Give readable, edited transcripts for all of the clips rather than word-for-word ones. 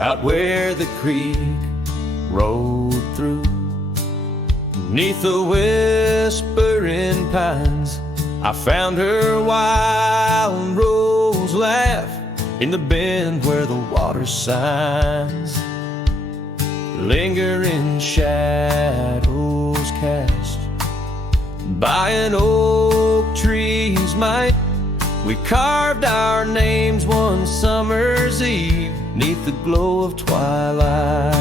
out where the creek rolled through. Neath the whispering pines, I found her wild rose laugh in the bend where the water sighs. Lingering shadows cast by an oak tree's might, we carved our names one summer's eve 'neath the glow of twilight.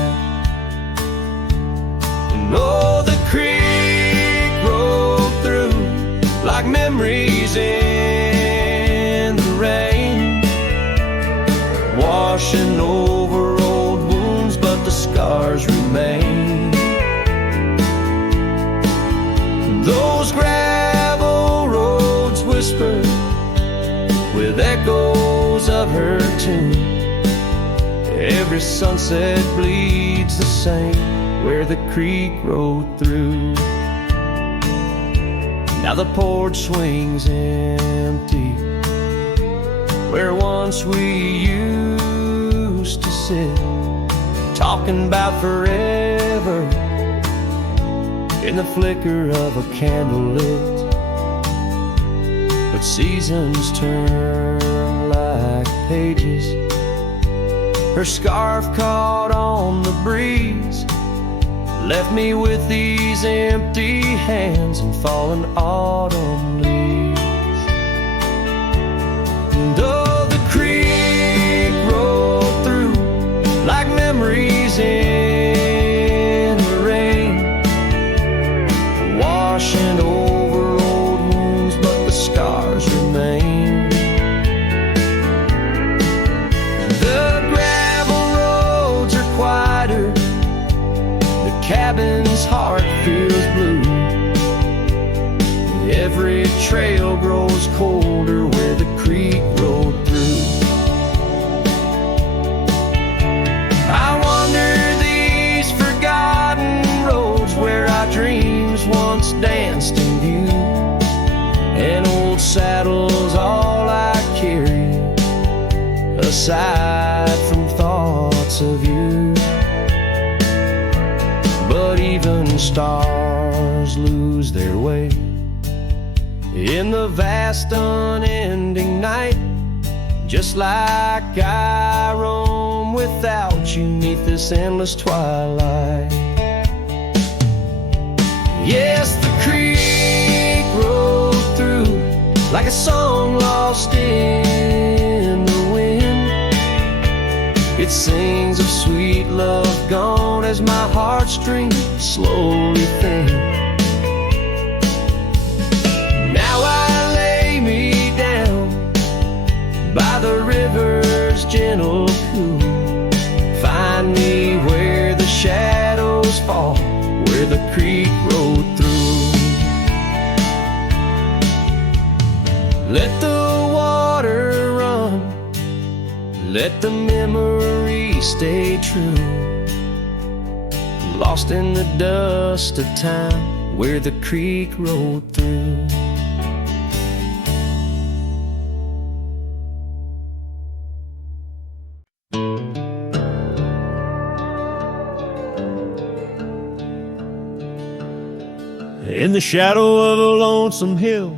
And oh, the creek rolled through like memories in the rain, washing over old wounds, but the scars remain. Those gravel roads whisper with echoes of her tune. Every sunset bleeds the same where the creek rode through. Now the porch swings empty where once we used to sit, talking about forever in the flicker of a candle lit. But seasons turn like pages, her scarf caught on the breeze left me with these empty hands and fallen autumn leaves. And oh, the creek rolled through like memories in the rain, washing over old wounds, but the scars remain. The gravel roads are quieter, the cabin's heart feels blue. Every trail grows colder where the creek rolled through. I wander these forgotten roads where our dreams once danced in view, and old saddles all I carry aside from thoughts of you. But even stars lose their way in the vast unending night, just like I roam without you 'neath this endless twilight. Yes, the creek rolled through like a song lost in the wind. It sings of sweet love gone as my heartstrings slowly thin. Now I lay me down by the river's gentle cool. Find me where the shadows fall, where the creek rolled through. Let the water run, let the memory stay true, lost in the dust of time where the creek rolled through. In the shadow of a lonesome hill,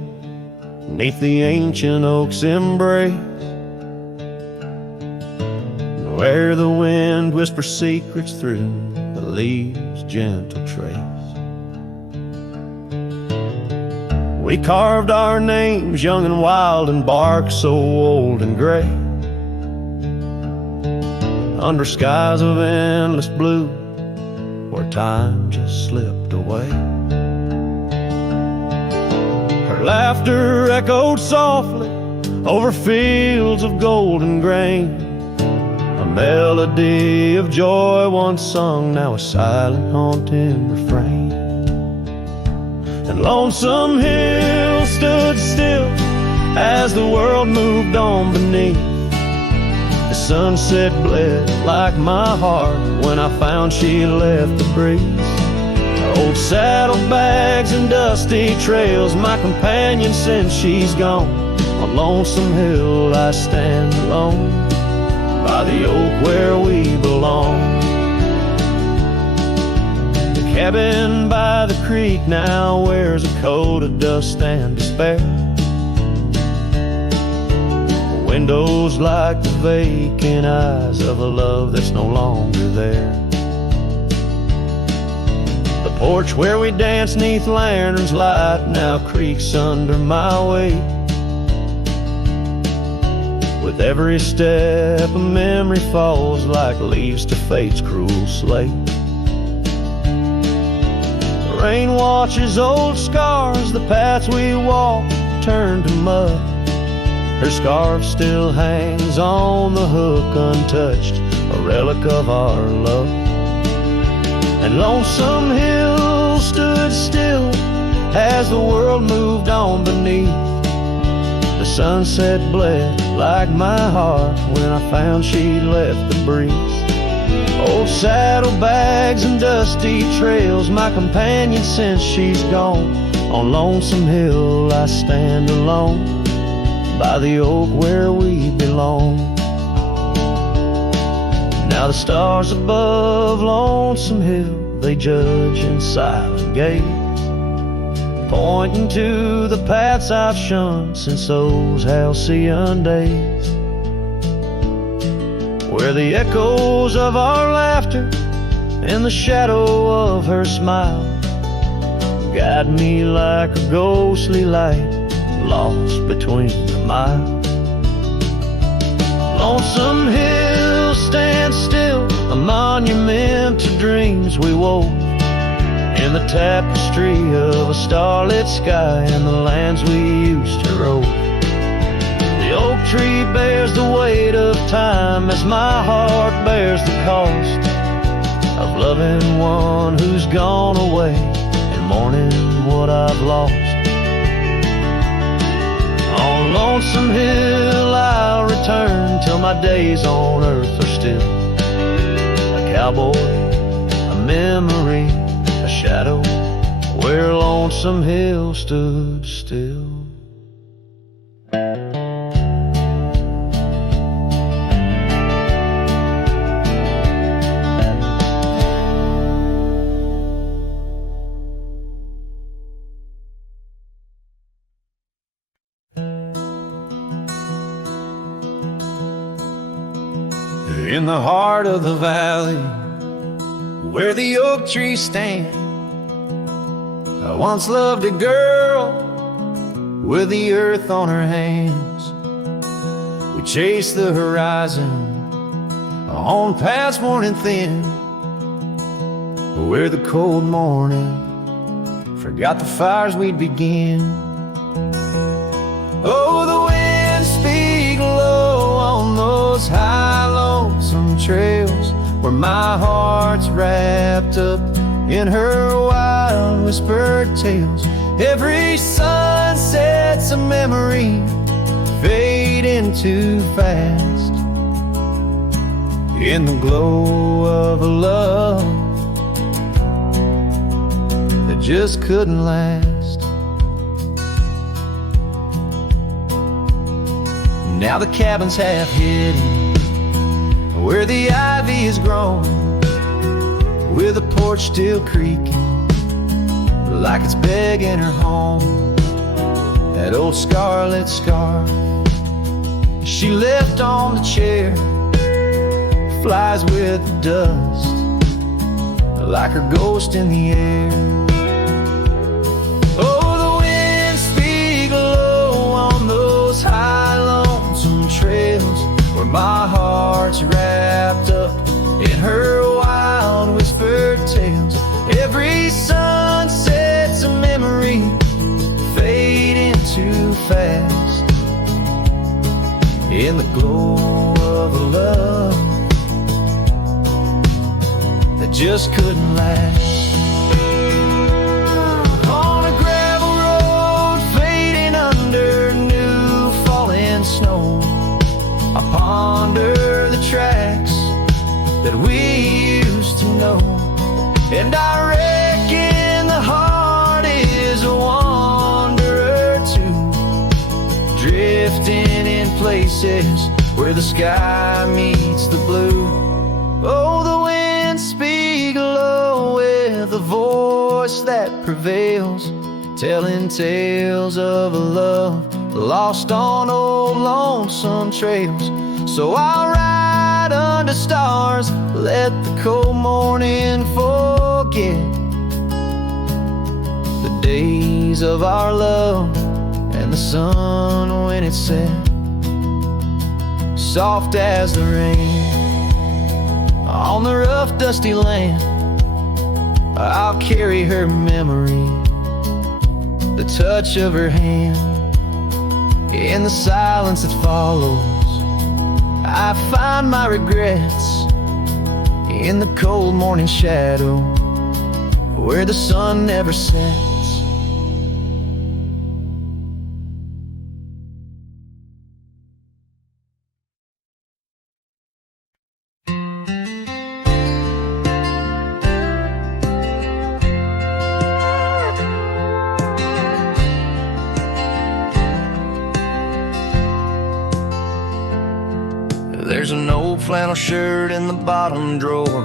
'neath the ancient oak's embrace, where the wind whispers secrets through the leaves' gentle trace, we carved our names young and wild in bark so old and gray, under skies of endless blue where time just slipped away. Her laughter echoed softly over fields of golden grain, a melody of joy once sung, now a silent haunting refrain. And Lonesome Hill stood still as the world moved on beneath. The sunset bled like my heart when I found she left the breeze. Old saddlebags and dusty trails, my companion since she's gone. On Lonesome Hill I stand alone, by the oak where we belong. The cabin by the creek now wears a coat of dust and despair. The windows like the vacant eyes of a love that's no longer there. The porch where we danced 'neath lanterns light now creaks under my weight. With every step a memory falls like leaves to fate's cruel slate. The rain washes old scars, the paths we walked turned to mud. Her scarf still hangs on the hook untouched, a relic of our love. And Lonesome Hill stood still as the world moved on beneath. The sunset bled like my heart when I found she'd left the breeze. Old saddlebags and dusty trails, my companion since she's gone. On Lonesome Hill I stand alone by the oak where we belong. Now the stars above Lonesome Hill, they judge in silent gaze, pointing to the paths I've shunned since those halcyon days, where the echoes of our laughter and the shadow of her smile guide me like a ghostly light lost between the miles. Lonesome Hill stands still, a monument to dreams we wove, in the tapestry of a starlit sky and the lands we used to rove. The oak tree bears the weight of time as my heart bears the cost of loving one who's gone away and mourning what I've lost. On Lonesome Hill I'll return till my days on earth are still a cowboy, a memory, a shadow where Lonesome Hill stood still. In the heart of the valley where the oak trees stand, I once loved a girl with the earth on her hands. We chased the horizon on paths worn and thin, where the cold morning forgot the fires we'd begin. Oh, the winds speak low on those high lonesome trails, where my heart's wrapped up in her wild whispered tales. Every sunset's a memory fading too fast, in the glow of a love that just couldn't last. Now the cabin's half hidden where the ivy is grown, with the porch still creaking like it's begging her home. That old scarlet scarf she left on the chair flies with the dust like her ghost in the air. Oh, the winds speak low on those high lonesome trails, where my heart's wrapped up in her wild whispered tales. Every sunset's a memory fading too fast, in the glow of a love that just couldn't last. On a gravel road fading under new falling snow, I ponder the tracks that we used to know, and I reckon the heart is a wanderer too, drifting in places where the sky meets the blue. Oh, the winds speak low with a voice that prevails, telling tales of a love lost on old lonesome trails. So I'll ride under stars, let the cold morning forget the days of our love and the sun when it set, soft as the rain on the rough dusty land. I'll carry her memory, the touch of her hand. In the silence that follows, I find my regrets in the cold morning shadow where the sun never sets. There's an old flannel shirt in the bottom drawer,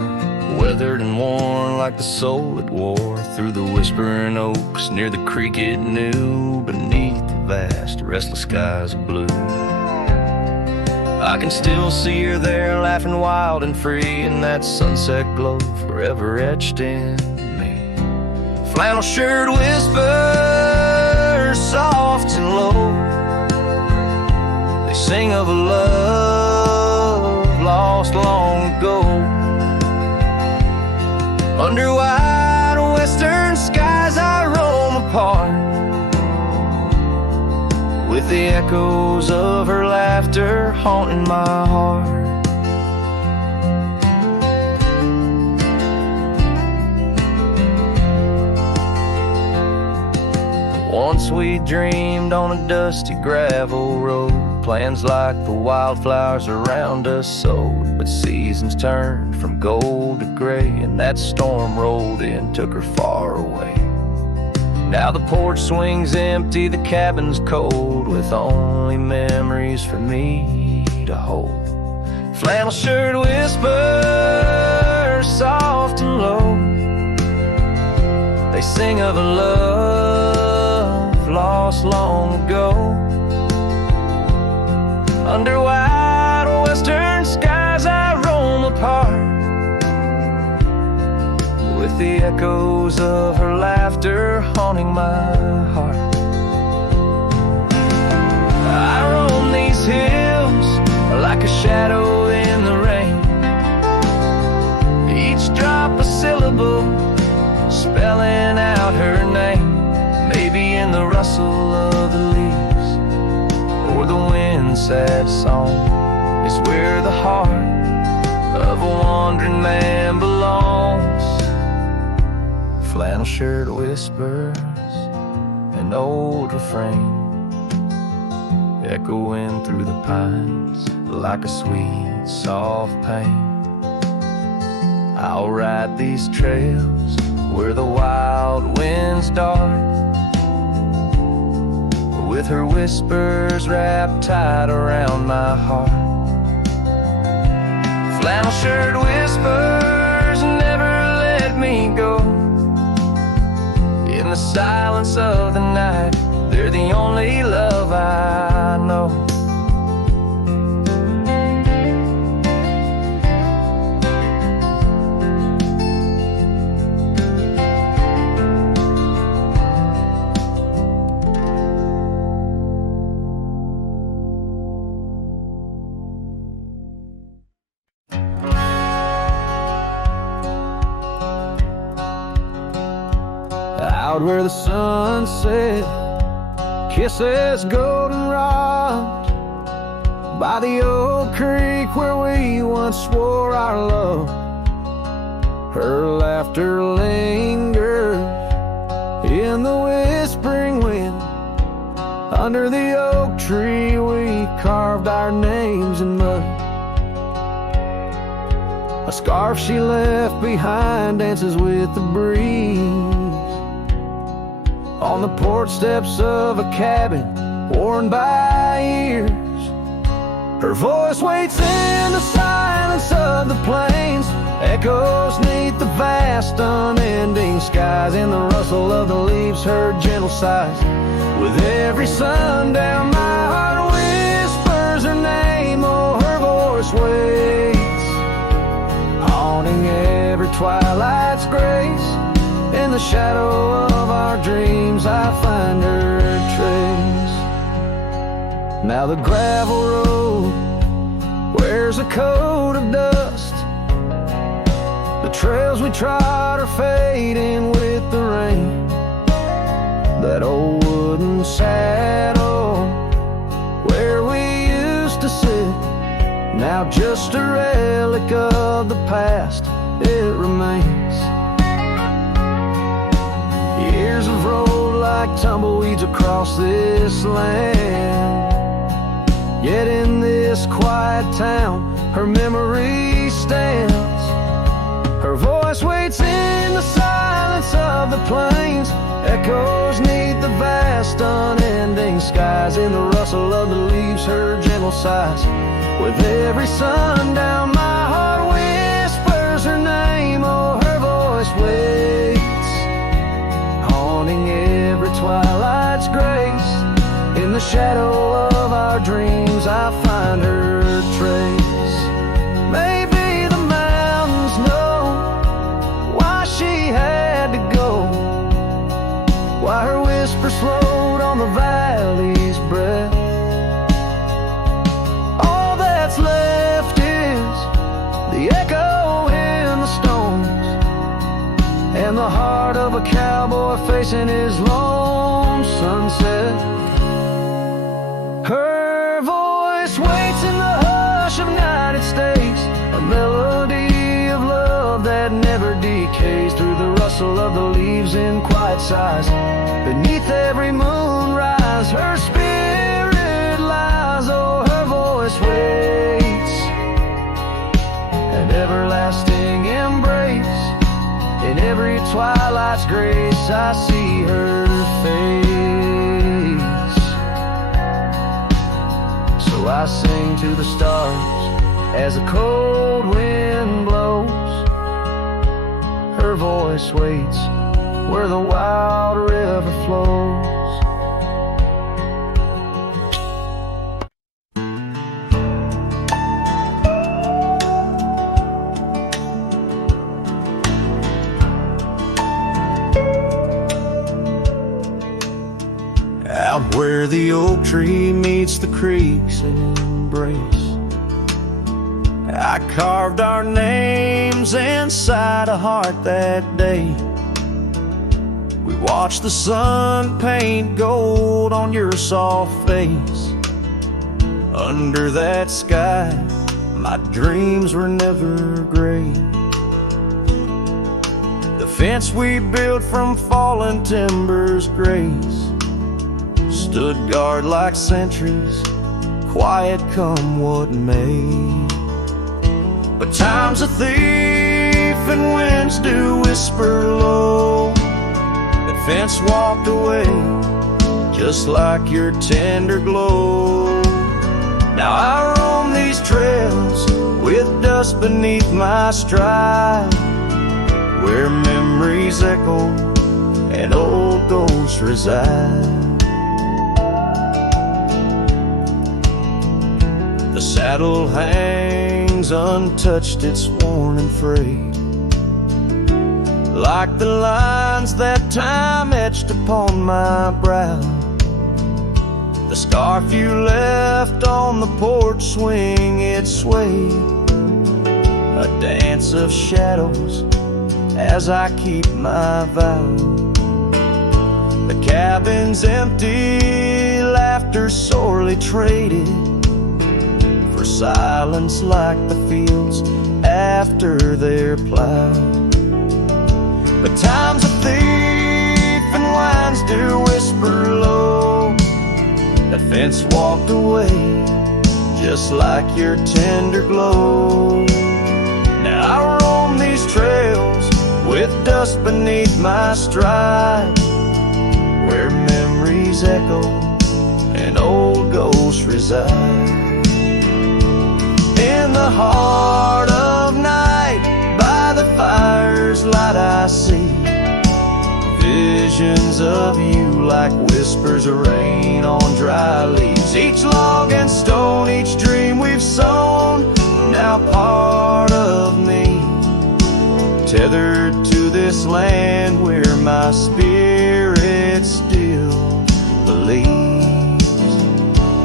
weathered and worn like the soul it wore through the whispering oaks near the creek it knew, beneath the vast restless skies of blue. I can still see her there, laughing wild and free in that sunset glow forever etched in me. Flannel shirt whispers soft and low, they sing of a love lost long ago. Under wide western skies I roam apart, with the echoes of her laughter haunting my heart. Once we dreamed on a dusty gravel road, plans like the wildflowers around us sowed, but seasons turned from gold to gray, and that storm rolled in, took her far away. Now the porch swings empty, the cabin's cold, with only memories for me to hold. Flannel shirt whispers soft and low, they sing of a love lost long ago. Under wide western skies I roam apart, with the echoes of her laughter haunting my heart. I roam these hills like a shadow in the rain, each drop a syllable spelling out her name. Maybe in the rustle of the leaves or the wind's sad song is where the heart of a wandering man belongs. Flannel shirt whispers, an old refrain, echoing through the pines like a sweet, soft pain. I'll ride these trails where the wild winds dart, with her whispers wrapped tight around my heart. Flannel shirt whispers never let me go. In the silence of the night, they're the only love I know. Out where the sunset kisses goldenrod, by the old creek where we once swore our love, her laughter lingers in the whispering wind. Under the oak tree we carved our names in mud. A scarf she left behind dances with the breeze on the porch steps of a cabin worn by years. Her voice waits in the silence of the plains, echoes neath the vast unending skies. In the rustle of the leaves, her gentle sighs. With every sundown, my heart whispers her name. Oh, her voice waits, haunting every twilight's grace. In the shadow of our dreams, I find her trace. Now the gravel road wears a coat of dust. The trails we trod are fading with the rain. That old wooden saddle where we used to sit, now just a relic of the past, it remains. Years have rolled like tumbleweeds across this land, yet in this quiet town, her memory stands. Her voice waits in the silence of the plains, echoes neath the vast unending skies. In the rustle of the leaves, her gentle sighs. With every sundown, my heart whispers her name. Oh, her voice waits, haunting every twilight's grace. In the shadow of our dreams, I find her trace. Maybe the mountains know why she had to go, why her whisper slowed on the valley's breath. All that's left is the echo in the stones, and the heart of a cowboy facing his lone sunset. Her voice waits in the hush of night, it stays a melody of love that never decays. Through the rustle of the leaves in quiet sighs, beneath every moonrise, her spirit lies. Oh, her voice waits, an everlasting embrace. In every twilight's grace, I see her face. So I sing to the stars as the cold wind blows. Her voice waits where the wild river flows. Out where the oak tree meets the creek's embrace, I carved our names inside a heart that day. We watched the sun paint gold on your soft face. Under that sky, my dreams were never gray. The fence we built from fallen timbers grace stood guard like sentries, quiet come what may. But time's a thief and winds do whisper low. That fence walked away just like your tender glow. Now I roam these trails with dust beneath my stride, where memories echo and old ghosts reside. The saddle hangs untouched, it's worn and frayed, like the lines that time etched upon my brow. The scarf you left on the porch swing, it swayed, a dance of shadows as I keep my vow. The cabin's empty, laughter sorely traded for silence like the fields after they're plowed. But time's a thief and winds do whisper low. The fence walked away just like your tender glow. Now I roam these trails with dust beneath my stride, where memories echo and old ghosts reside. the heart of night, by the fire's light I see visions of you like whispers of rain on dry leaves. Each log and stone, each dream we've sown, now part of me, tethered to this land where my spirit still believes.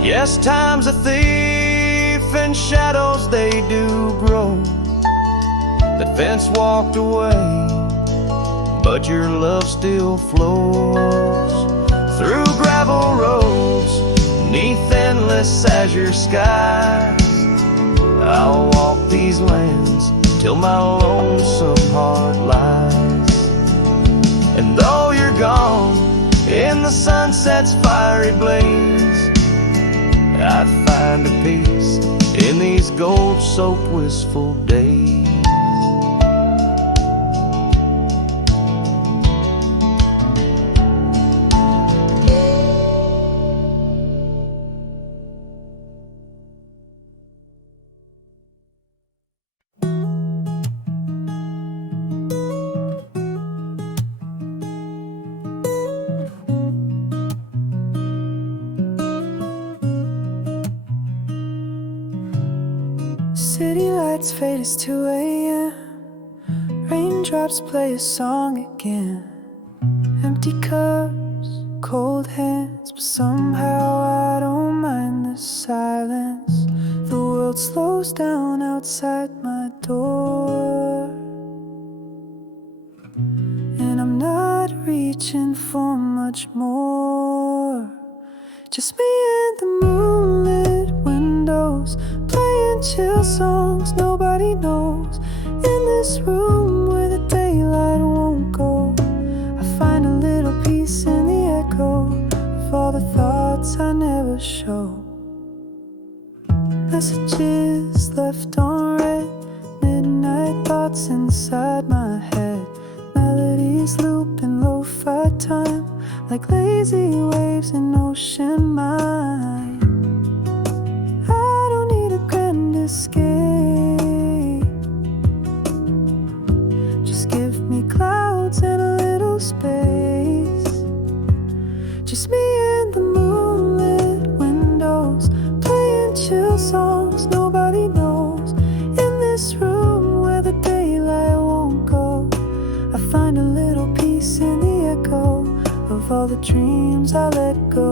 Yes, time's a thief and shadows they do grow. That fence walked away, but your love still flows through gravel roads, neath endless azure skies. I'll walk these lands till my lonesome heart lies. And though you're gone in the sunset's fiery blaze, I'd find a peace in these gold-soaked wistful days. City lights fade as 2 a.m. Raindrops play a song again. Empty cups, cold hands, but somehow I don't mind the silence. The world slows down outside my door, and I'm not reaching for much more. Just me and the moonlit windows, playing chill songs nobody knows. In this room where the daylight won't go, I find a little peace in the echo of all the thoughts I never show. Messages left on read, midnight thoughts inside my head. Melodies loop in lo-fi time, like lazy waves in ocean mind. I don't need a grand escape, just give me clouds and a little space. Just me and the moonlit windows, playing chill songs nobody knows. In this room where the daylight won't go, I find a little peace in the echo of all the dreams I let go.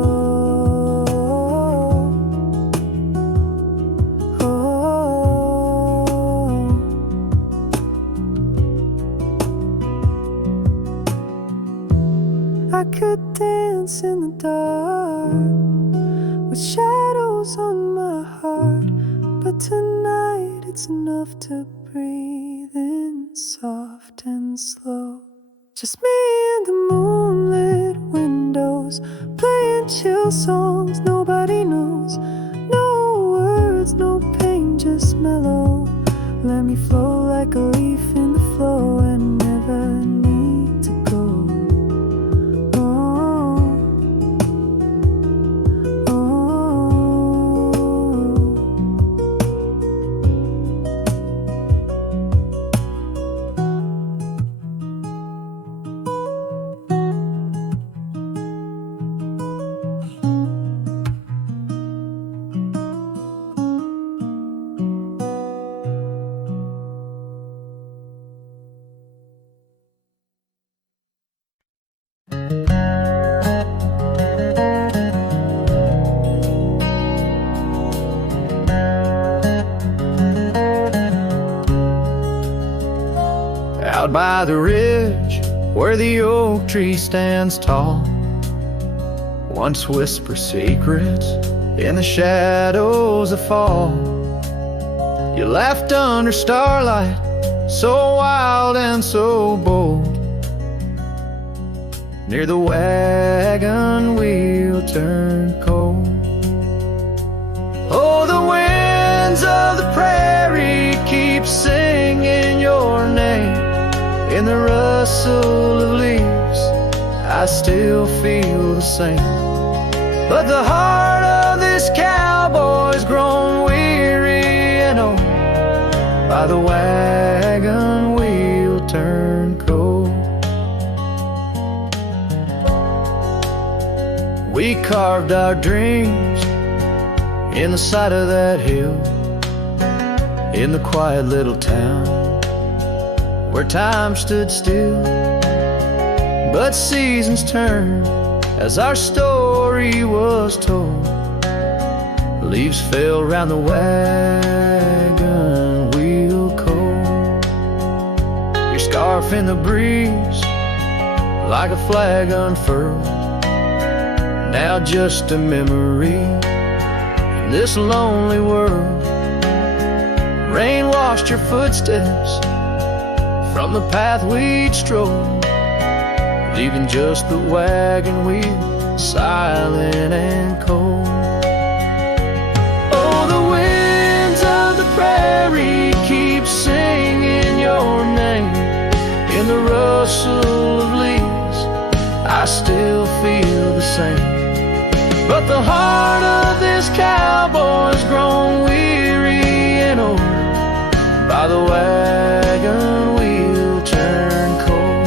I could dance in the dark with shadows on my heart, but tonight it's enough to breathe in soft and slow. Just me and the moonlit windows, playing chill songs nobody knows. No words, no pain, just mellow. Let me flow like a leaf in the flow and never need to go. Out by the ridge where the oak tree stands tall, once whisper secrets in the shadows that fall. You laughed under starlight, so wild and so bold. Near the wagon wheel turned cold. Oh, the winds of the prairie keep singing your name. In the rustle of leaves, I still feel the same. But the heart of this cowboy's grown weary and old. by the wagon wheel turned cold. We carved our dreams in the side of that hill, in the quiet little town where time stood still. But seasons turned as our story was told. Leaves fell round the wagon wheel cold. Your scarf in the breeze like a flag unfurled, now just a memory in this lonely world. Rain washed your footsteps from the path we'd strolled, leaving just the wagon wheel silent and cold. Oh, the winds of the prairie keep singing your name. In the rustle of leaves, I still feel the same. But the heart of this cowboy's grown weary and old by the wagon wheel turned cold.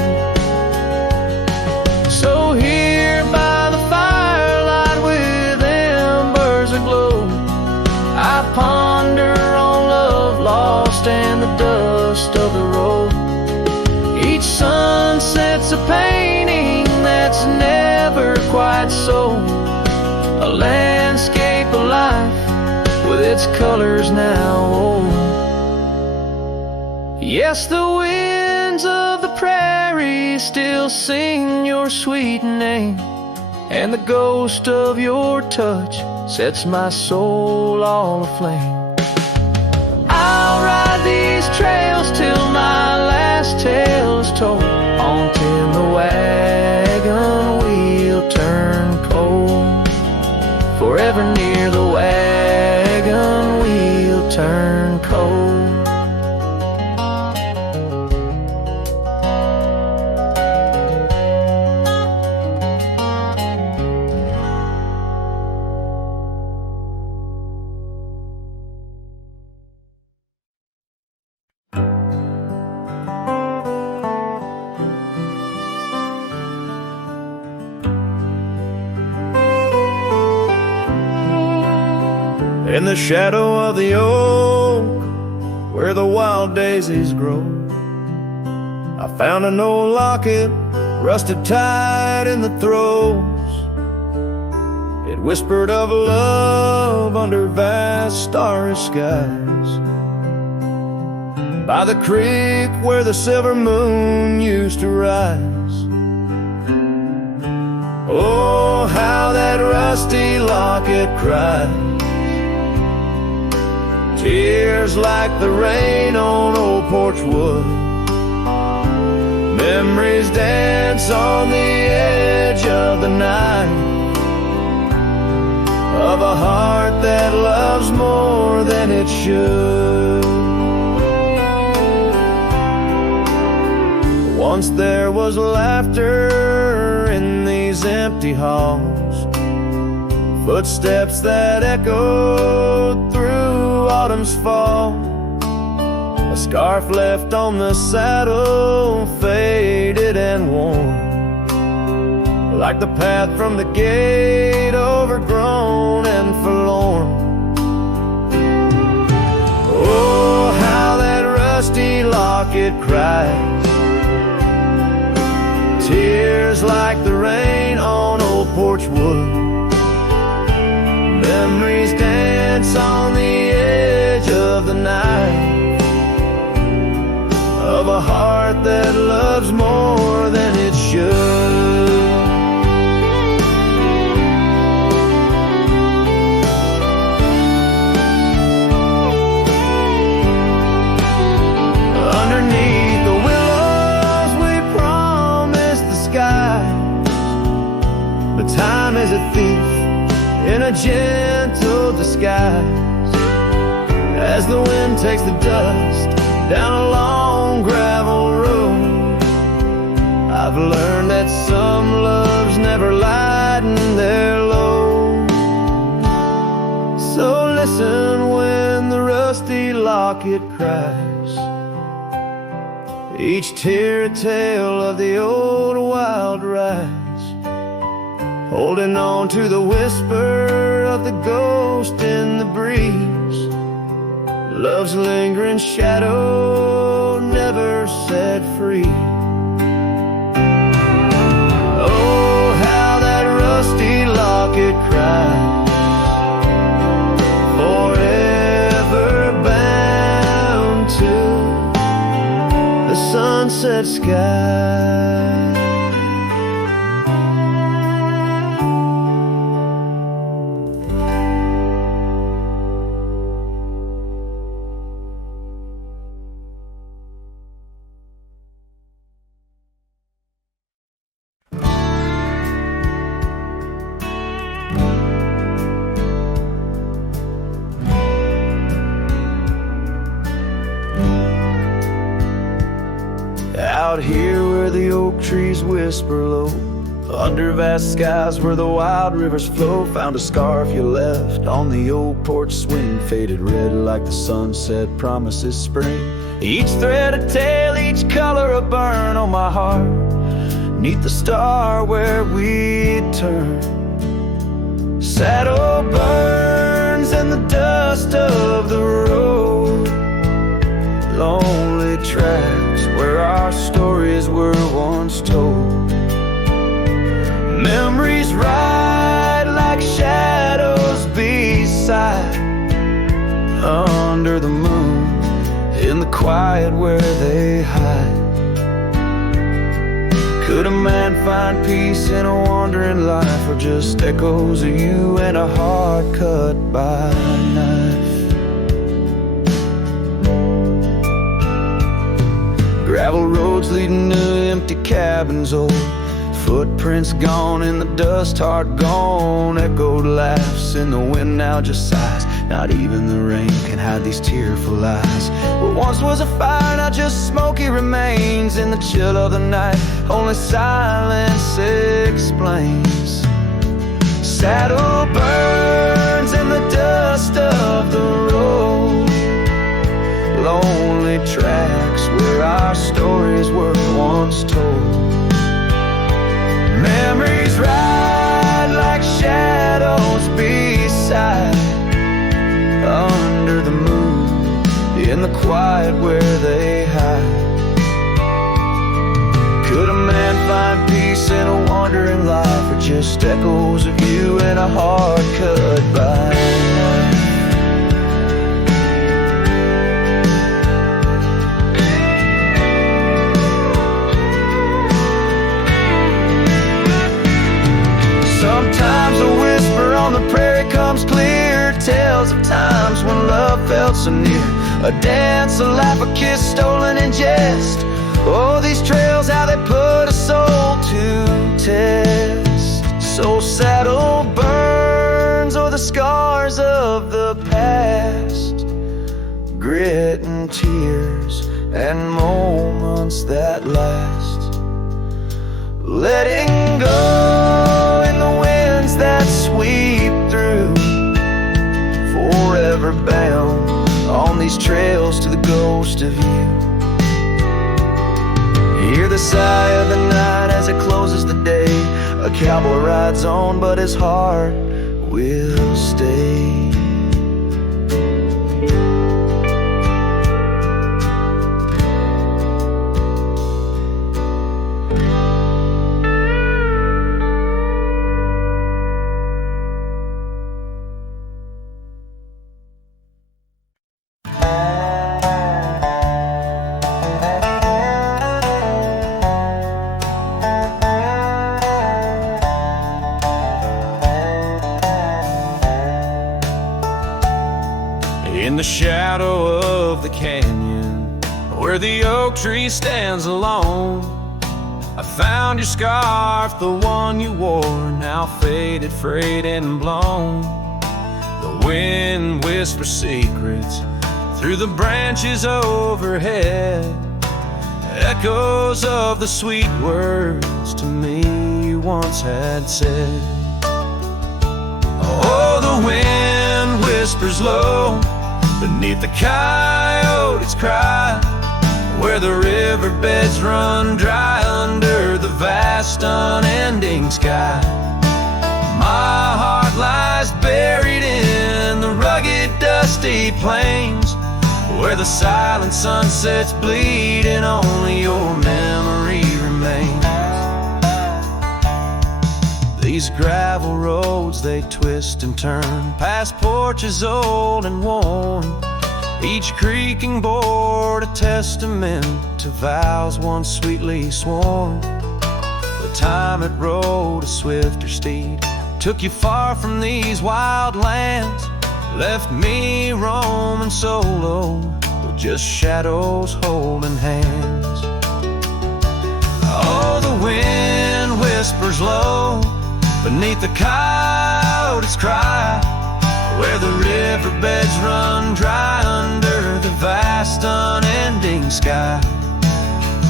So here by the firelight with embers aglow, I ponder on love lost and the dust of the road. Each sunset's a painting that's never quite sold, a landscape of life with its colors now old. Yes, the winds of the prairie still sing your sweet name, and the ghost of your touch sets my soul all aflame. I'll ride these trails till my last tale is told, haunting the wagon wheel turned cold. Forever near the wagon wheel turned cold. In the shadow of the oak, where the wild daisies grow, I found an old locket, rusted tight in the throes. It whispered of love under vast starry skies, by the creek where the silver moon used to rise. Oh, how that rusty locket cried, tears like the rain on old porch wood. Memories dance on the edge of the night, of a heart that loves more than it should. Once there was laughter in these empty halls, footsteps that echoed through autumn's fall. A scarf left on the saddle, faded and worn, like the path from the gate, overgrown and forlorn. Oh, how that rusty locket cries, tears like the rain on old porch wood. Memories dance on the edge of the night, of a heart that loves more than it should. Underneath the willows we promised the sky, but time is a thief in a gentle disguise. As the wind takes the dust down a long gravel road, I've learned that some loves never lighten their load. So listen when the rusty locket cries, each tear a tale of the old wild rides, holding on to the whisper of the ghost in the breeze. Love's lingering shadow never set free. Oh, how that rusty locket cries, forever bound to the sunset sky. Out here where the oak trees whisper low, under vast skies where the wild rivers flow, found a scarf you left on the old porch swing, faded red like the sunset promises spring. Each thread a tale, each color a burn on my heart, neath the star where we turn. Saddle burns in the dust of the road, lonely tracks where our stories were once told. Memories ride like shadows beside, under the moon, in the quiet where they hide. Could a man find peace in a wandering life, or just echoes of you and a heart cut by a knife? Gravel roads leading to empty cabins, old footprints gone in the dust, heart gone. Echoed laughs in the wind now just sighs. Not even the rain can hide these tearful eyes. What once was a fire, now just smoky remains in the chill of the night. Only silence explains. Saddle burns in the dust of the road, lonely tracks where our stories were once told. Memories ride like shadows beside, under the moon, in the quiet where they hide. Could a man find peace in a wandering life, or just echoes of you and a heart cut by a knife? Sometimes a whisper on the prairie comes clear, tales of times when love felt so near. A dance, a laugh, a kiss stolen in jest. Oh, these trails, how they put a soul to test. So saddle burns, or the scars of the past, grit and tears and moments that last. Letting go in the winds that sweep through, forever bound on these trails to the ghost of you. Hear the sigh of the night as it closes the day. A cowboy rides on, but his heart will stay. In the shadow of the canyon, where the oak tree stands alone, I found your scarf, the one you wore, now faded, frayed and blown. The wind whispers secrets through the branches overhead, echoes of the sweet words to me you once had said. Oh, the wind whispers low beneath the coyote's cry, where the riverbeds run dry under the vast unending sky. My heart lies buried in the rugged dusty plains, where the silent sunsets bleed and only your memory remains. These gravel roads, they twist and turn past porches old and worn, each creaking board a testament to vows once sweetly sworn. The time it rode a swifter steed took you far from these wild lands, left me roaming solo with just shadows holding hands. Oh, the wind whispers low beneath the coyote's cry, where the riverbeds run dry under the vast unending sky.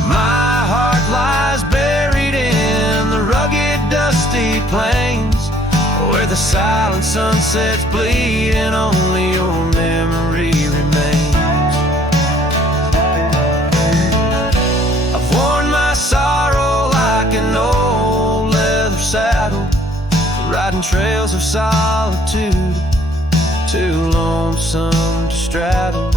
My heart lies buried in the rugged dusty plains, where the silent sunsets bleed and only your memory remains. I've worn my sorrow like an old leather saddle, riding trails of solitude, too lonesome to straddle.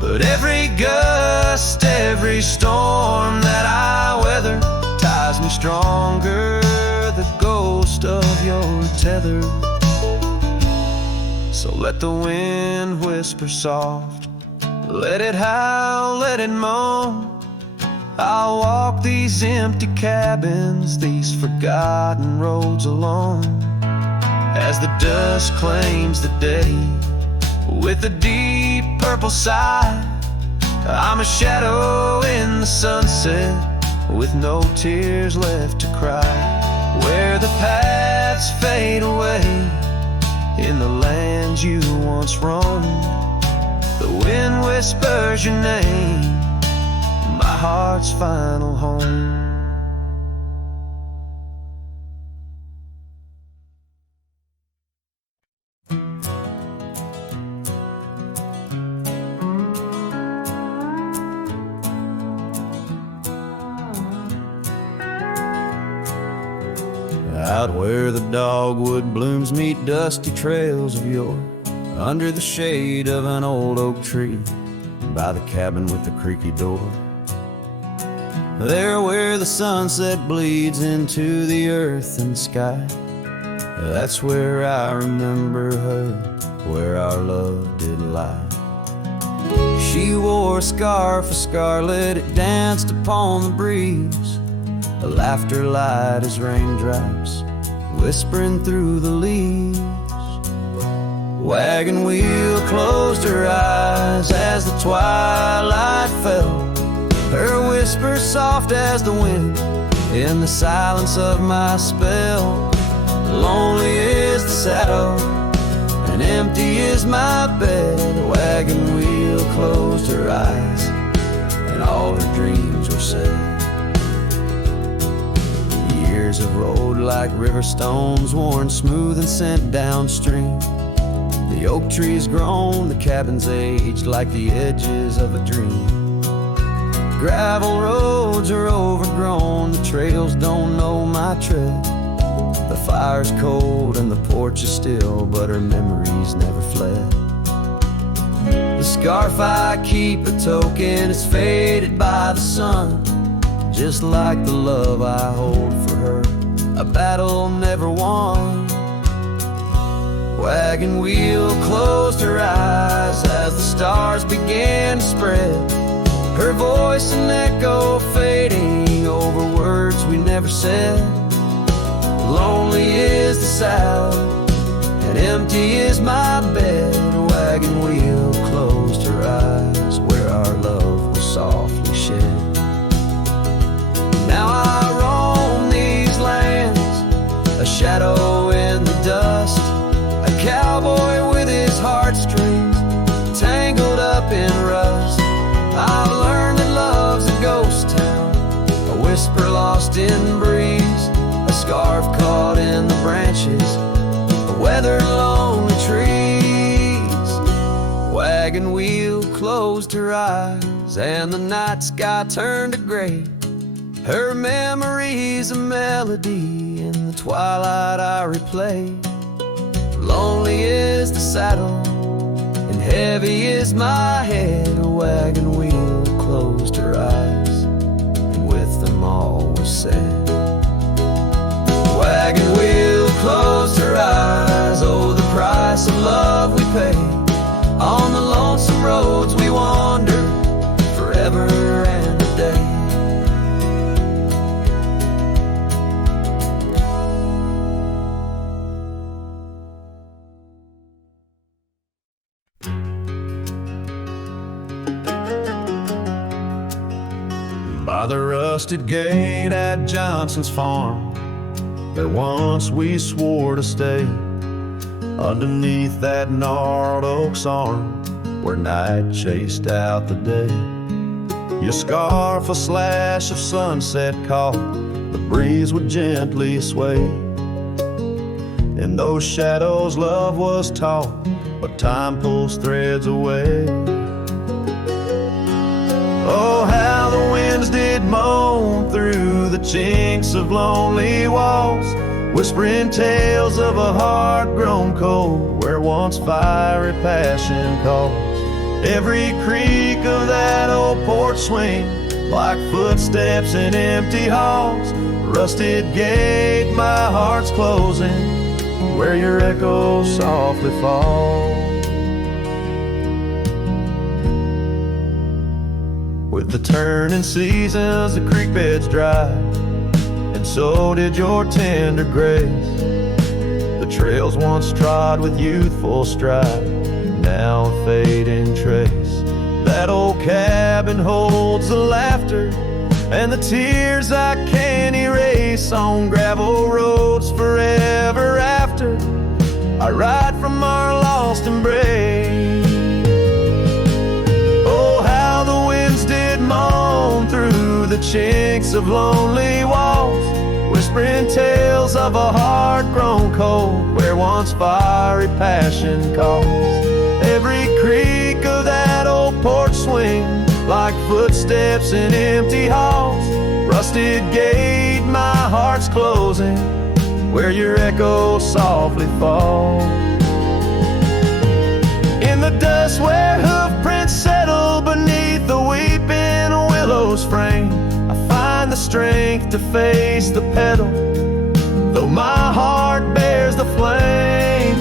But every gust, every storm that I weather ties me stronger, the ghost of your tether. So let the wind whisper soft, let it howl, let it moan. I'll walk these empty cabins, these forgotten roads alone, as the dust claims the day with a deep purple sigh. I'm a shadow in the sunset with no tears left to cry, where the paths fade away in the lands you once roamed. The wind whispers your name, my heart's final home. Out where the dogwood blooms meet dusty trails of yore, under the shade of an old oak tree, by the cabin with the creaky door. There where the sunset bleeds into the earth and sky, that's where I remember her, where our love did lie. She wore a scarf of scarlet, it danced upon the breeze, a laughter light as raindrops whispering through the leaves. Wagon wheel closed her eyes as the twilight fell, her whisper soft as the wind in the silence of my spell. Lonely is the saddle and empty is my bed. The wagon wheel closed her eyes and all her dreams were said. Years have rolled like river stones, worn smooth and sent downstream. The oak tree's grown, the cabin's aged like the edges of a dream. Gravel roads are overgrown, the trails don't know my tread. The fire's cold and the porch is still, but her memories never fled. The scarf I keep a token is faded by the sun, just like the love I hold for her, a battle never won. Wagon wheel closed her eyes as the stars began to spread, her voice an echo fading over words we never said. Lonely is the saddle and empty is my bed. A wagon wheel closed her eyes where our love was softly shed. Now I roam these lands, a shadow in the dust, a cowboy with his heartstrings tangled up in rust. I've learned that love's a ghost town, a whisper lost in breeze, a scarf caught in the branches, a weathered lonely trees. Wagon wheel closed her eyes and the night sky turned to gray. Her memory's a melody, in the twilight I replay. Lonely is the saddle, and heavy is my head. A wagon wheel closed her eyes, and with them all was said. Wagon wheel closed her eyes, oh, the price of love we pay. On the lonesome roads we wander, forever and a day. By the rusted gate at Johnson's farm, there once we swore to stay. Underneath that gnarled oak's arm, where night chased out the day. Your scarf a slash of sunset caught, the breeze would gently sway. In those shadows love was taught, but time pulls threads away. Oh, how the winds did moan through the chinks of lonely walls, whispering tales of a heart grown cold, where once fiery passion calls. Every creak of that old porch swing, like footsteps in empty halls. Rusted gate, my heart's closing, where your echo softly falls. With the turning seasons, the creek beds dry, and so did your tender grace. The trails once trod with youthful stride, now a fading trace. That old cabin holds the laughter and the tears I can't erase. On gravel roads forever after, I ride from our lost embrace. Oh, how the winds did moan through the chinks of lonely walls, whispering tales of a heart grown cold, where once fiery passion calls. Every creak of that old porch swing, like footsteps in empty halls. Rusted gate, my heart's closing, where your echo softly falls. In the dust where hoof prints settle beneath the weeping willow's frame, I find the strength to face the pedal, though my heart bears the flame.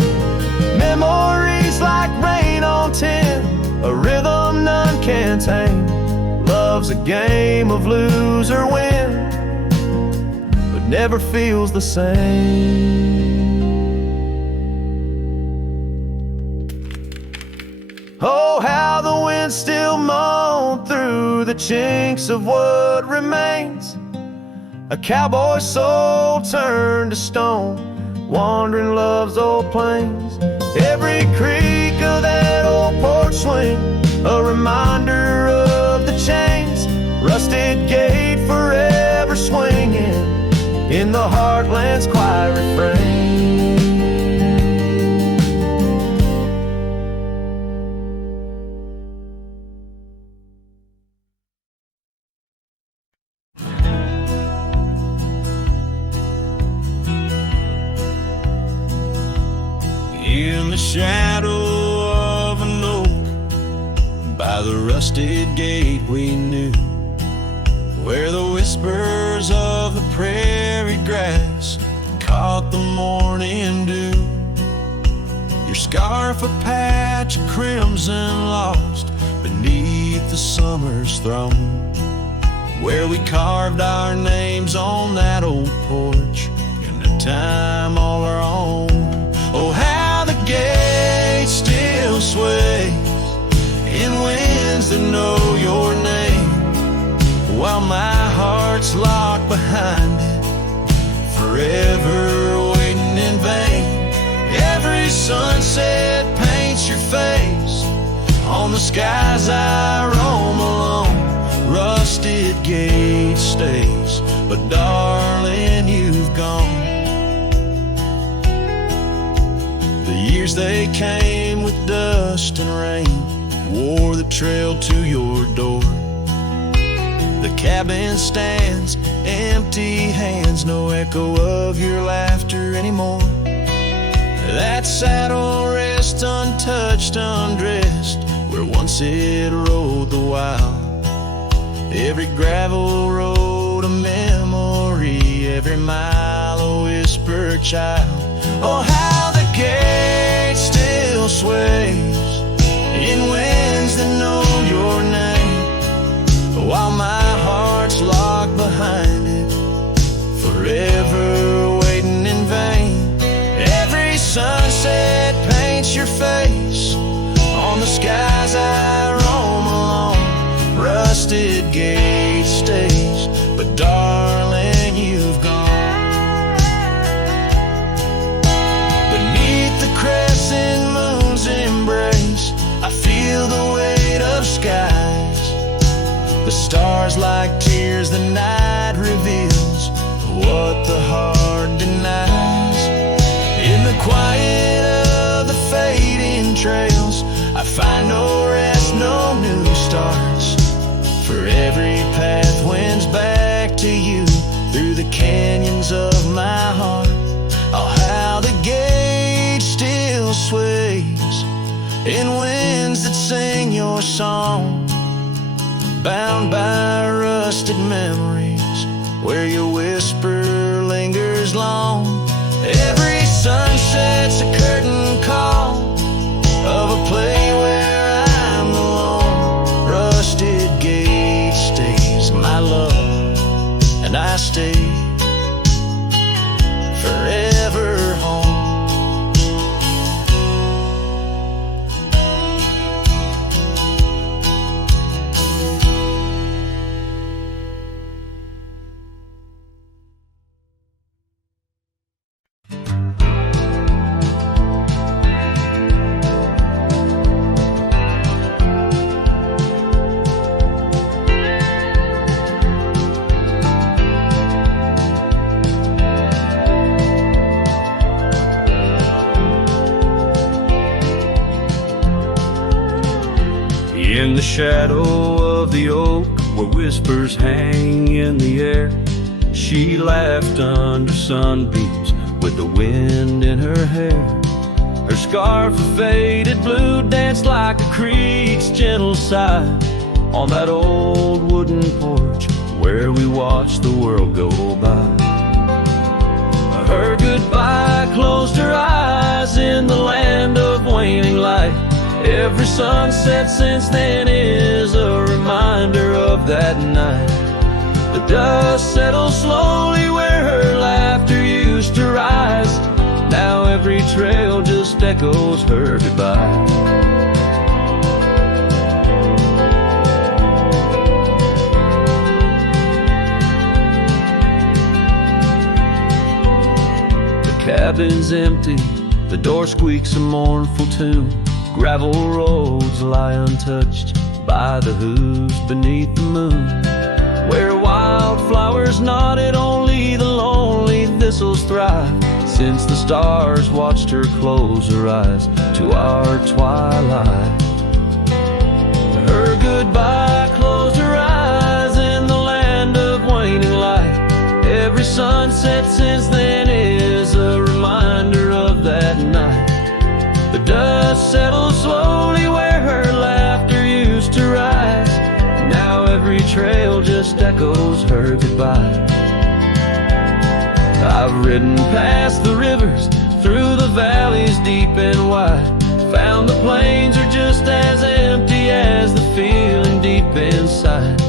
Memories like rain on tin, a rhythm none can tame. Love's a game of lose or win, but never feels the same. Oh, how the wind still moan through the chinks of what remains. A cowboy soul turned to stone, wandering love's old plains. Every creak of that old porch swing, a reminder of the chains. Rusted gate forever swinging in the heartland's quiet refrain. In the shadow of an oak, by the rusted gate we knew, where the whispers of the prairie grass caught the morning dew. Your scarf a patch of crimson lost beneath the summer's throne, where we carved our names on that old porch in a time all our own. Oh, how the gate still sways in winds that know your name, while my heart's locked behind it, forever waiting in vain. Every sunset paints your face on the skies I roam alone. Rusted gate stays, but darling, you've gone. The years they came with dust and rain, wore the trail to your door. The cabin stands, empty hands, no echo of your laughter anymore. That saddle rests untouched, undressed, where once it rode the wild. Every gravel road a memory, every mile a whispered child. Oh, how the gate still sways in winds that know your name, while my heart's locked behind it, forever waiting in vain. Every sunset paints your face on the skies I roam alone. Rusted gate stays, but darling, you've gone. Beneath the crescent moon's embrace, I feel the weight of skies. The stars like tears the night reveals, what the heart denies. In the quiet of the fading trails, I find no rest, no new starts. For every path wends back to you, through the canyons of my heart. Oh, how the gate still sways in winds that sing your song, bound by rusted memories, where your whisper lingers long. Every sunset's a curtain call of a play where I'm alone. Rusted gate stays, my love, and I stay forever home. In the shadow of the oak, where whispers hang in the air, she laughed under sunbeams with the wind in her hair. Her scarf of faded blue danced like a creek's gentle sigh on that old wooden porch where we watched the world go by. Her goodbye closed her eyes in the land of waning light. Every sunset since then is a reminder of that night. The dust settles slowly where her laughter used to rise. Now every trail just echoes her goodbye. The cabin's empty, the door squeaks a mournful tune. Gravel roads lie untouched by the hooves beneath the moon. Where wildflowers nodded, only the lonely thistles thrive, since the stars watched her close her eyes to our twilight. Her goodbye closed her eyes in the land of waning light. Every sunset since then is a reminder of that night. The dust settles slowly where her laughter used to rise. Now every trail just echoes her goodbye. I've ridden past the rivers, through the valleys deep and wide, found the plains are just as empty as the feeling deep inside.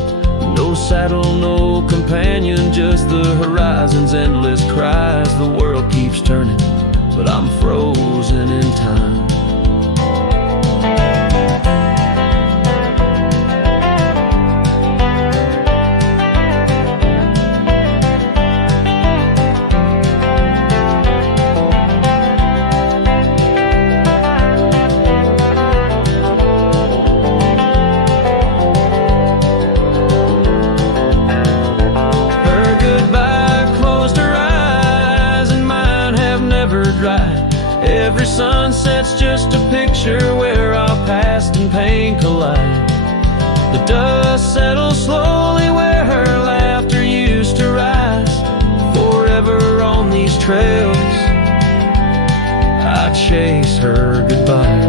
No saddle, no companion, just the horizon's endless cries. The world keeps turning, but I'm frozen in time. Every sun sunset's just a picture where our past and pain collide. The dust settles slowly where her laughter used to rise. Forever on these trails, I chase her goodbye.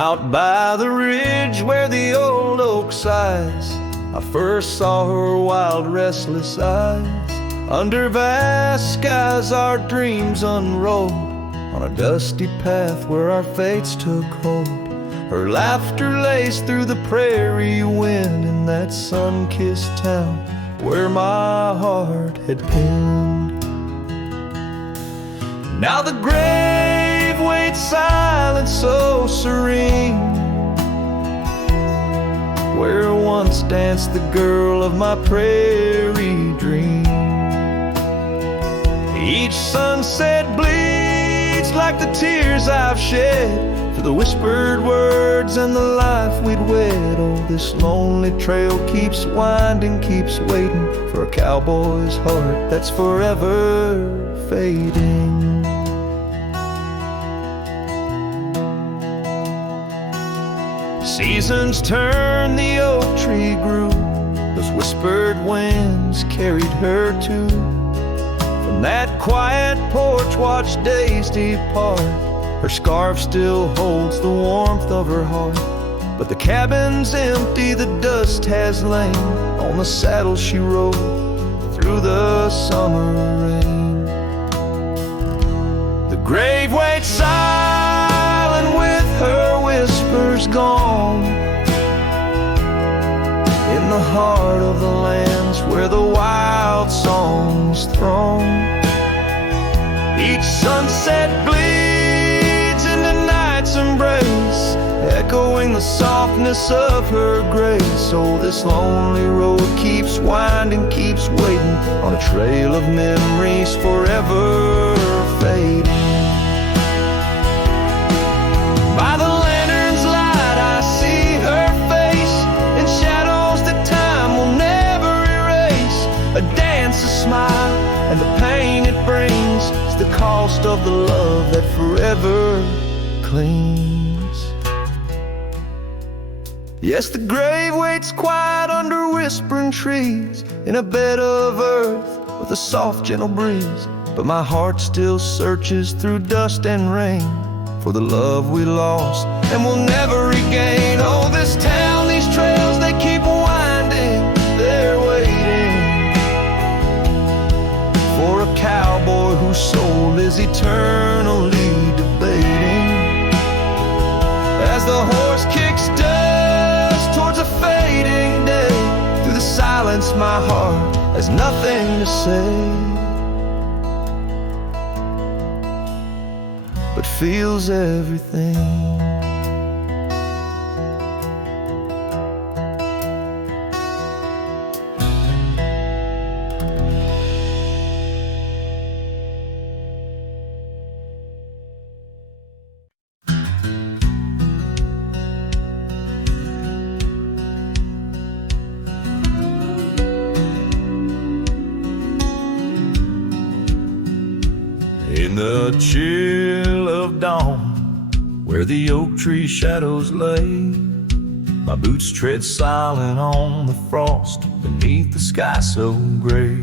Out by the ridge where the old oak sighs, I first saw her wild, restless eyes. Under vast skies our dreams unrolled, on a dusty path where our fates took hold. Her laughter laced through the prairie wind in that sun-kissed town where my heart had pinned. Now the grave waits silent, so serene, where once danced the girl of my prairie dream. Each sunset bleeds like the tears I've shed for the whispered words and the life we'd wed. Oh, this lonely trail keeps winding, keeps waiting for a cowboy's heart that's forever fading. Seasons turned, the oak tree grew, those whispered winds carried her too. From that quiet porch watched days depart, her scarf still holds the warmth of her heart. But the cabin's empty, the dust has lain on the saddle she rode through the summer rain. The grave waits silent with her whispers gone, in the heart of the lands where the wild songs throng. Each sunset bleeds into night's embrace, echoing the softness of her grace. Oh, this lonely road keeps winding, keeps waiting on a trail of memories forever fading. By the lantern's light I see her face in shadows that time will never erase. A dance, a smile, and the pain it brings is the cost of the love that forever clings. Yes, the grave waits quiet under whispering trees, in a bed of earth with a soft, gentle breeze. But my heart still searches through dust and rain for the love we lost and will never regain. Oh, this town, these trails, they keep winding, they're waiting for a cowboy whose soul is eternally debating. As the horse kicks dust towards a fading day, through the silence my heart has nothing to say, but feels everything. In the chill of dawn, where the oak tree shadows lay, my boots tread silent on the frost beneath the sky so gray.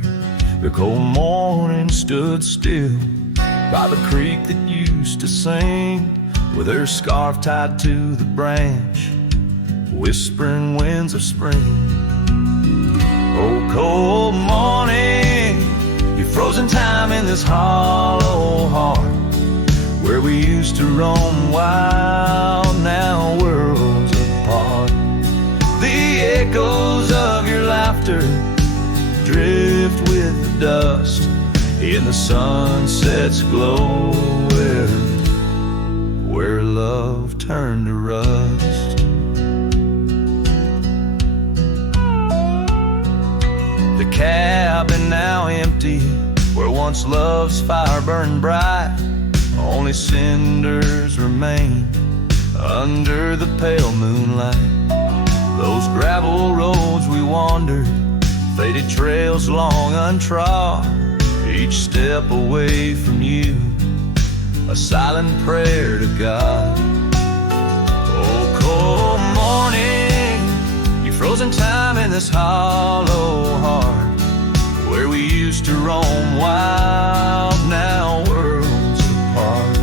The cold morning stood still by the creek that used to sing, with her scarf tied to the branch, whispering winds of spring. Oh, cold morning, you frozen time in this hollow heart, where we used to roam wild, now worlds apart. The echoes of your laughter drift with the dust in the sunset's glow, where love turned to rust. The cabin now empty, where once love's fire burned bright, only cinders remain under the pale moonlight. Those gravel roads we wandered, faded trails long untrod, each step away from you, a silent prayer to God. Oh, cold morning, you frozen time in this hollow heart, where we used to roam wild, now worlds apart.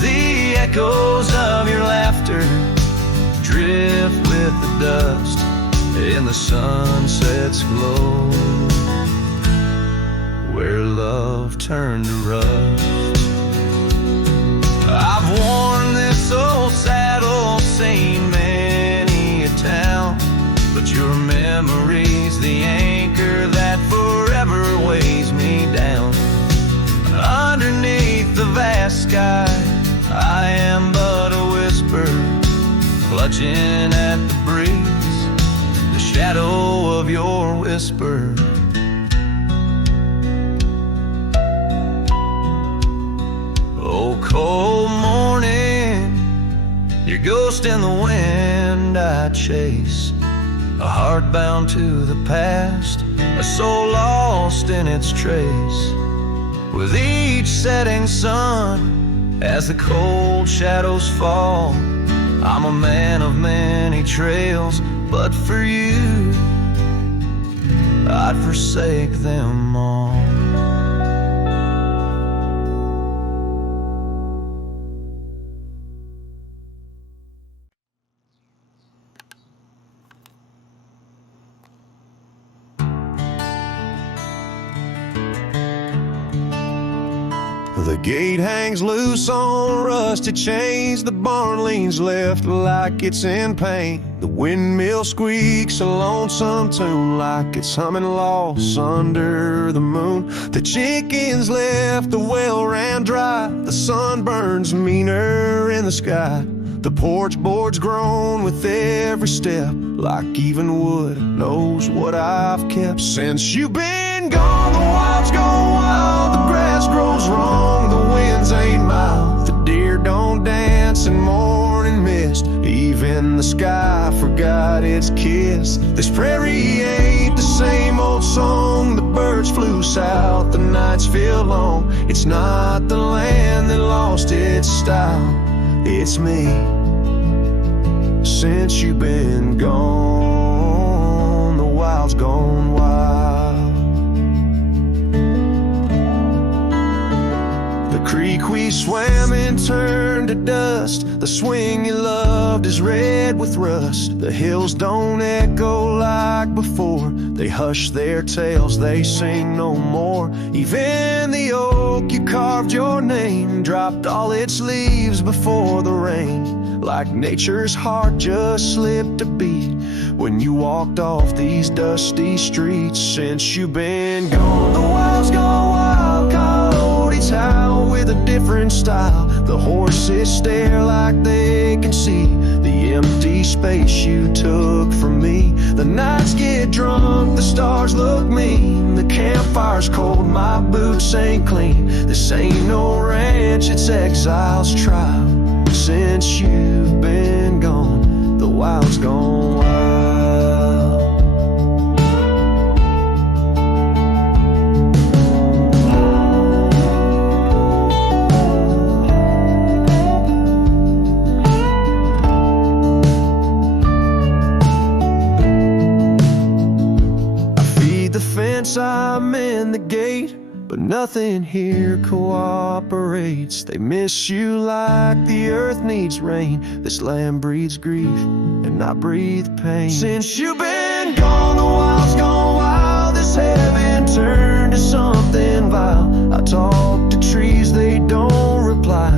The echoes of your laughter drift with the dust in the sunset's glow, where love turned to rust. I've worn this old saddle, seen many a town, but your memory's the anchor that forever weighs me down. Underneath the vast sky, I am but a whisper, clutching at the breeze, the shadow of your whisper. Oh, cold morning, your ghost in the wind I chase, a heart bound to the past, a soul lost in its trace. With each setting sun, as the cold shadows fall, I'm a man of many trails, but for you, I'd forsake them all. The gate hangs loose on rusted chains, the barn leans left like it's in pain. The windmill squeaks a lonesome tune like it's humming lost under the moon. The chickens left, the well ran dry, the sun burns meaner in the sky. The porch boards groan with every step, like even wood knows what I've kept. Since you've been gone, the wild's gone wild, the grass grows wrong, the winds ain't mild, the deer don't dance in morning mist, even the sky forgot its kiss. This prairie ain't the same old song, the birds flew south, the nights feel long. It's not the land that lost its style, it's me. Since you've been gone, the wild's gone wild. The creek we swam in turned to dust, the swing you loved is red with rust. The hills don't echo like before, they hush their tales, they sing no more. Even the oak you carved your name dropped all its leaves before the rain, like nature's heart just slipped a beat when you walked off these dusty streets. Since you've been gone, the wild's gone wild, coyotes howl with a different style, the horses stare like they can see the empty space you took from me. The nights get drunk, the stars look mean, the campfire's cold, my boots ain't clean. This ain't no ranch, it's exile's trial. Since you've been gone, the wild's gone wild. I feed the fence, I'm in the gate, but nothing here cooperates. They miss you like the earth needs rain. This land breeds grief and I breathe pain. Since you've been gone, the wild's gone wild. This heaven turned to something vile. I talk to trees, they don't reply.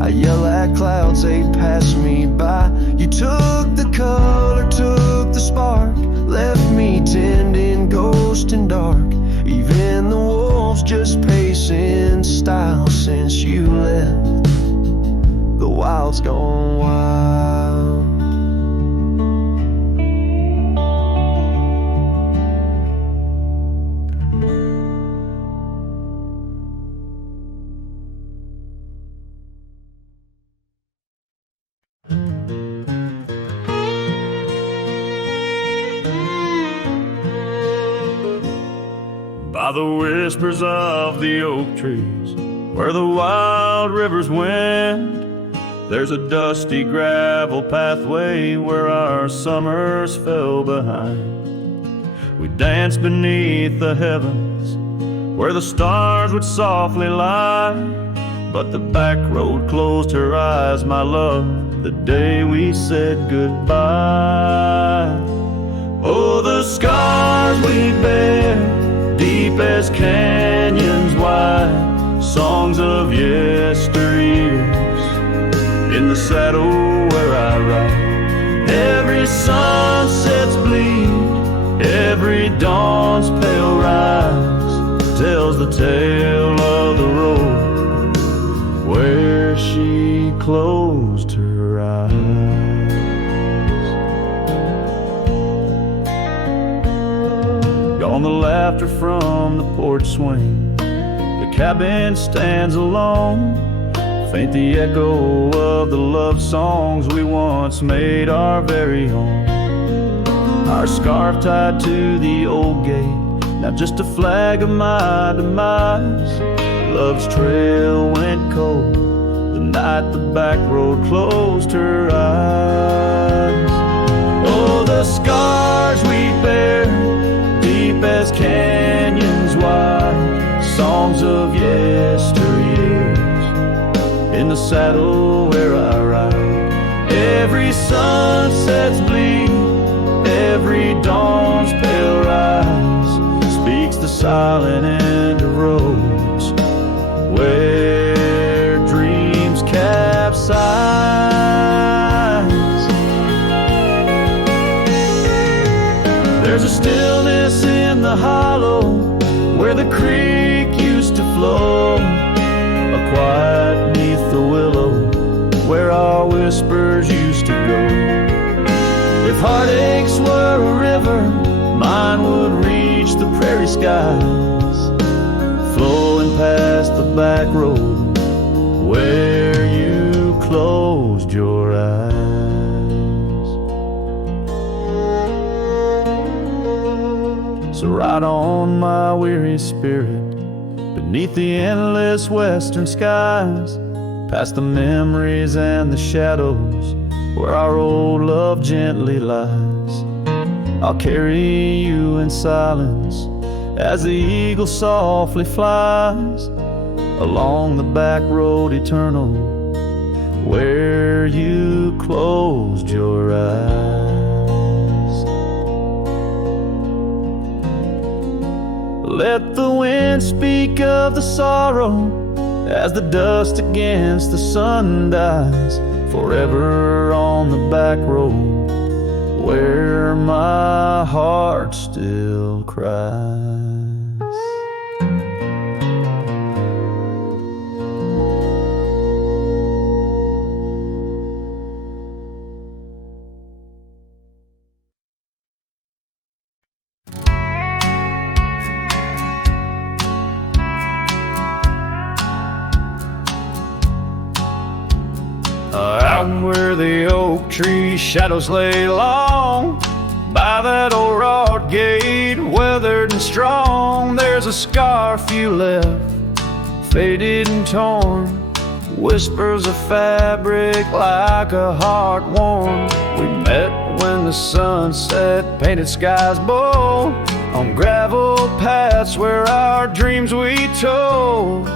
I yell at clouds, they pass me by. You took the color, took the spark, left me tending ghost and dark. Even the wolves just pace in style. Since you left, the wild's gone wild. By the whispers of the oak trees, where the wild rivers wend, there's a dusty gravel pathway where our summers fell behind. We danced beneath the heavens, where the stars would softly lie. But the back road closed her eyes, my love, the day we said goodbye. Oh, the scars we bear, deep as canyons wide, songs of yesteryears in the saddle where I ride. Every sunset's bleed, every dawn's pale rise tells the tale of the road where she closed her eyes. Gone the laughter from the porch swing, the cabin stands alone. Faint the echo of the love songs we once made our very own. Our scarf tied to the old gate, now just a flag of my demise. Love's trail went cold the night the back road closed her eyes. Oh, the scars we bear, deep as canyons wide, songs of yesteryears in the saddle where I ride. Every sunset's bleed, every dawn's pale rise speaks the silent end of roads where dreams capsize. There's a stillness in the hollow where the creek used to flow, a quiet neath the willow where our whispers used to go. If heartaches were a river, mine would reach the prairie skies, flowing past the back road where you closed your eyes. So ride on, my weary spirit, beneath the endless western skies, past the memories and the shadows where our old love gently lies. I'll carry you in silence as the eagle softly flies along the back road eternal where you closed your eyes. Let the wind speak of the sorrow as the dust against the sun dies, forever on the back road where my heart still cries. Out where the oak tree shadows lay long, by that old rod gate, weathered and strong, there's a scarf you left, faded and torn, whispers of fabric like a heart warm. We met when the sunset painted skies bold, on gravel paths where our dreams we told.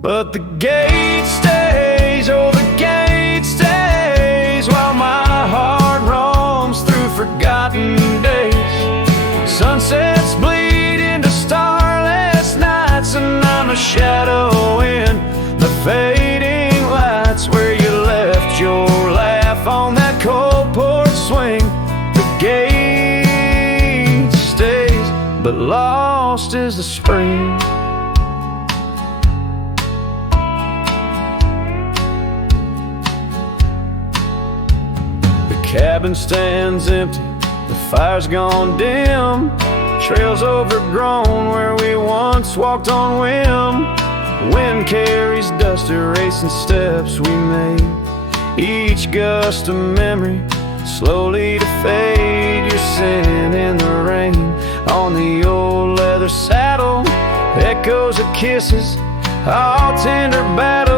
But the gate stays, oh the gate stays, while my heart roams through forgotten days. Sunsets bleed into starless nights, and I'm a shadow in the fading lights where you left your laugh on that cold porch swing. The gate stays. but lost is the spring. The cabin stands empty, the fire's gone dim, trails overgrown where we once walked on whim. Wind carries dust, erasing steps we made, each gust of memory slowly to fade. You're sitting in the rain on the old leather saddle, echoes of kisses, all tender battle.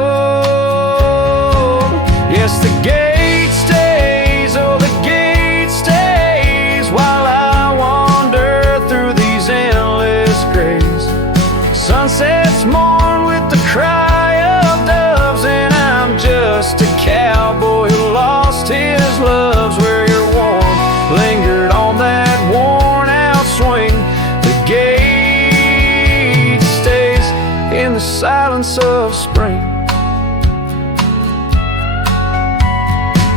Yes, the gate stays, oh the gate stays, while I wander through these endless grays. Sunsets mourn with the cry of doves, and I'm just a cowboy who lost his loves. Where your warmth lingered on that worn out swing, the gate stays in the silence of spring.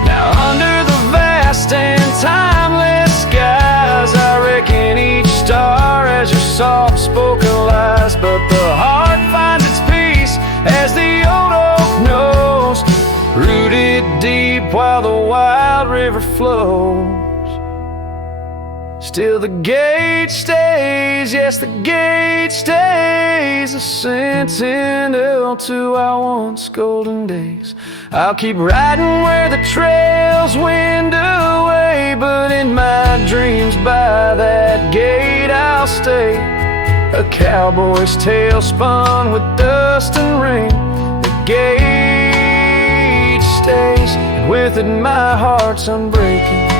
Now under the vast and timeless skies, I reckon each star has your soft-spoken lies, but the heart finds its peace as the old oak knows, rooted deep while the wild river flows. Still the gate stays, yes the gate stays, a sentinel to our once golden days. I'll keep riding where the trails wind away, but in my dreams by that gate I'll stay. A cowboy's tale spun with dust and rain, the gate stays, and with it my heart's unbreaking.